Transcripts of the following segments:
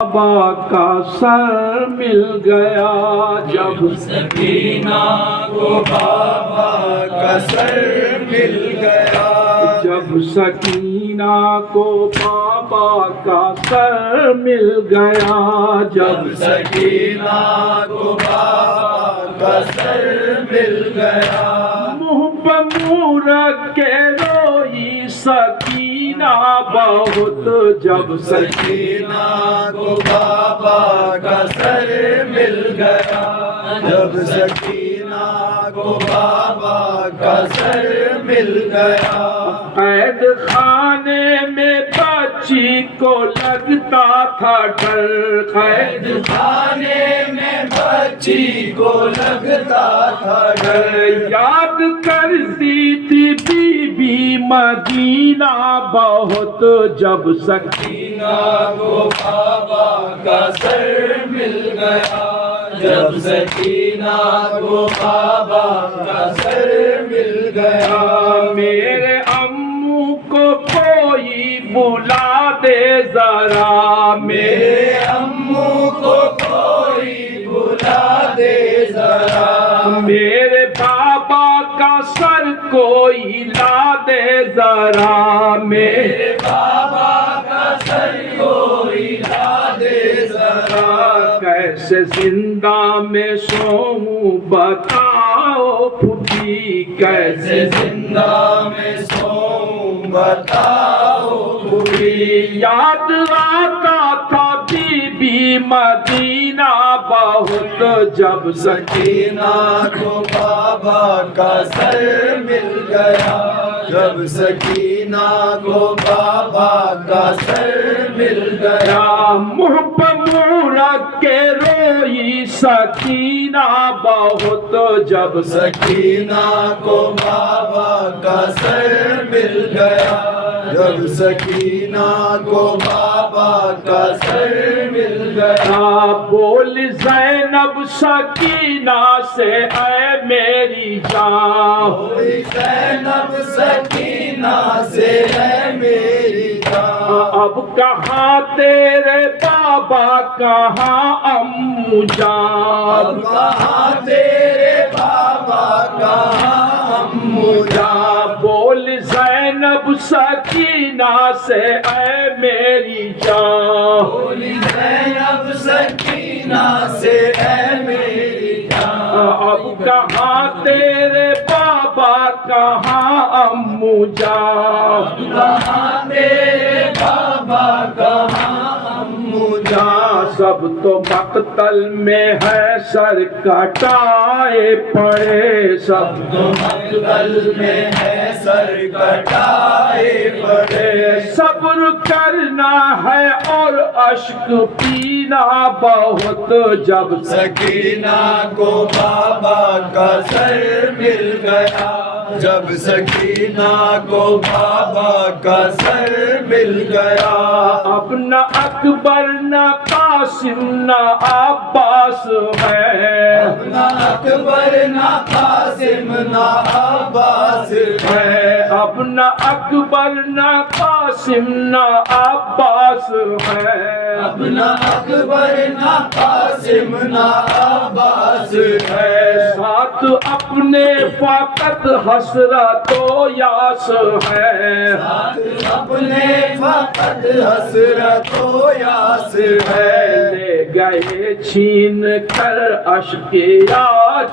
بابا کا سر مل گیا جب سکینہ کو بابا کا سر مل گیا، جب سکینہ کو بابا کا سر مل گیا، جب سکینہ کو بابا کا سر مل گیا، منہ پہ منہ رکھ کے روئی سکینہ بہت جب سکینہ کو بابا کا سر مل گیا، جب سکینہ کو بابا کا سر مل گیا، قید خانے میں بچی کو لگتا تھا ڈر، قید خانے میں بچی کو لگتا تھا ڈر، یاد کرتی تھی بی بی مدینہ بہت جب سکینہ کو بابا کا سر مل گیا، جب سکینہ کو بابا کا سر مل گیا، میرے امو کو کوئی بلا دے ذرا، میرے امو کو کوئی بلا دے ذرا، میرے بابا کا سر کوئی لا دے ذرا، میرے بابا کا سر کوئی لا دے ذرا، کیسے زندہ میں سوؤں بتاؤ پھوپھی، کیسے زندہ میں سوؤں بتاؤ پھوپھی، یاد آتا تھا بی بی مدینہ بہت جب سکینہ کو بابا کا سر مل گیا، جب سکینہ کو بابا کا سر مل گیا، منہ پہ منہ رکھ کے روئی سکینہ بہت جب سکینہ کو بابا کا سر مل گیا، جب سکینہ کو بابا کا سر مل گیا، بول زینب سکینہ سے اے میری جان، بولی زینب سکینہ سے ہے میری جان، اب کہاں تیرے بابا کہاں امو جان، اب کہاں تیرے بابا کہاں امو جان، بول زینب سکینہ سے اے میری جان، بولی زینب سکینہ سے ہے میری جان، اب کہاں تیرے بابا کہاں امو جان، کہاں تیرے بابا کہاں امو جان، سب تو مقتل میں ہے سر کٹائے پڑے، سب تو مقتل میں ہے سر کٹائے پڑے، صبر کرنا ہے اور اشک پینا بہت جب سکینہ کو بابا کا سر مل گیا، جب سکینہ کو بابا کا سر مل گیا، اپنا اکبر نہ قاسم نہ عباس ہے، اپنا اکبر نہ قاسم نہ عباس ہے، اپنا اکبر نہ قاسم نہ عباس ہے، اپنا اکبر نہ قاسم نہ عباس ہے، ساتھ اپنے فقط حسرت و یاس ہے، اپنے فقط حسرت و یاس ہے، لے گئے چھین کر اشکیا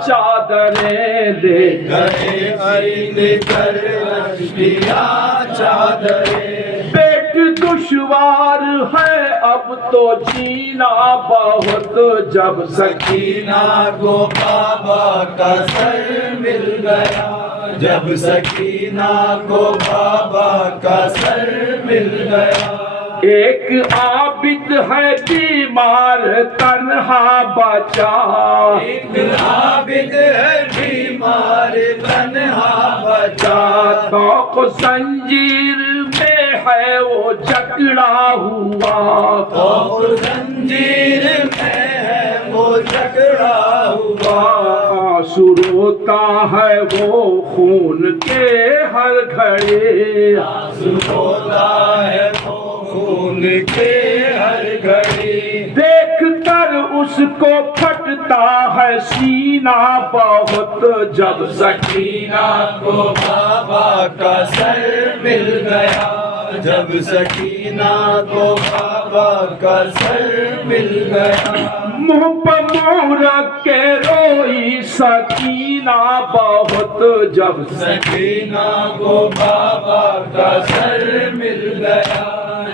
چادریں، لے گئے چھین کر اشکیا چادریں، پیٹ دشوار ہے اب تو جینا بہت جب سکینہ کو بابا کا سر مل گیا، جب سکینہ کو بابا کا سر مل گیا، ایک عابد ہے بیمار تنہا بچا، ایک عابد ہے بیمار تنہا بچا، توق زنجیر میں ہے وہ جکڑا ہوا، توق زنجیر میں ہے وہ جکڑا ہوا، آنسو روتا ہے وہ خون کے ہر گھڑے، آنسو روتا ہے وہ خون کے ہر گھڑی، دیکھ کر اس کو پھٹتا ہے سینہ بہت جب سکینہ کو بابا کا سر مل گیا جب سکینہ کو بابا کا سر مل گیا منہ پر منہ رکھ کے روئی سکینہ بہت جب سکینہ کو بابا کا سر مل گیا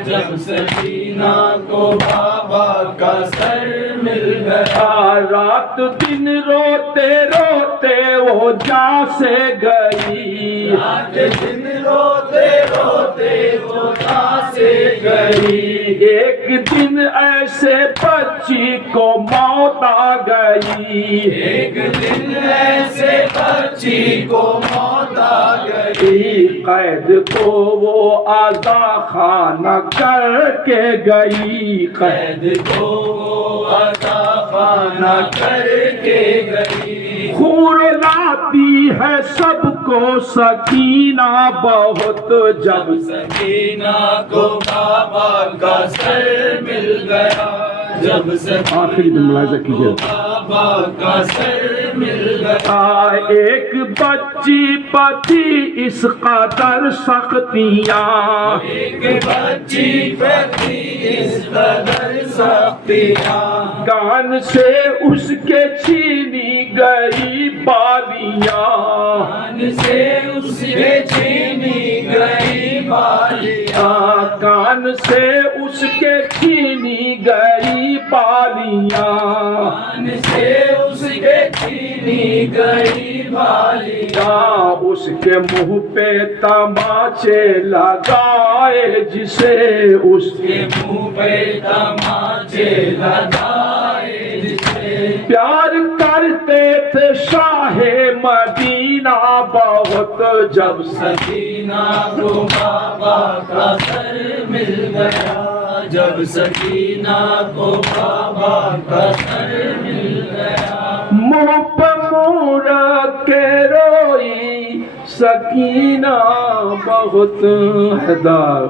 جب سکینہ کو بابا کا سر مل گیا رات دن روتے روتے وہ جاں سے گئی رات دن روتے روتے وہ جاں سے گئی ایک دن ایسے بچی کو موت آ گئی ایک دن ایسے بچی کو موت آ گئی قید کو وہ آزاد خانہ کر کے گئی قید کو وہ عطا خانہ کر کے گئی خون لاتی ہے سب کو سکینہ بہت جب سکینہ کو بابا کا سر مل گیا جب آخری دن ملاحظہ کیجیے بابا کا سر مل گیا ایک بچی پتی اس قدر سختیاں ایک بچی پتی اس قدر سختیاں کان سے اس کے چھینی گئی بالیاں کان سے اس کے چھینی گئی بالیاں کان سے اس کے چھینی گئی بالیاں کان سے اس کے چھینی گئی بالیاں اس کے منہ پہ تماچے لگائے جسے اس کے منہ پہ تماچے لگائے جسے پیار کرتے تھے شاہ مدینہ بہت جب سکینہ کو بابا کا سر مل گیا جب سکینہ کو بابا کا سر مل گیا منہ پہ منہ رکھ کے روئی سکینہ بہت حیدر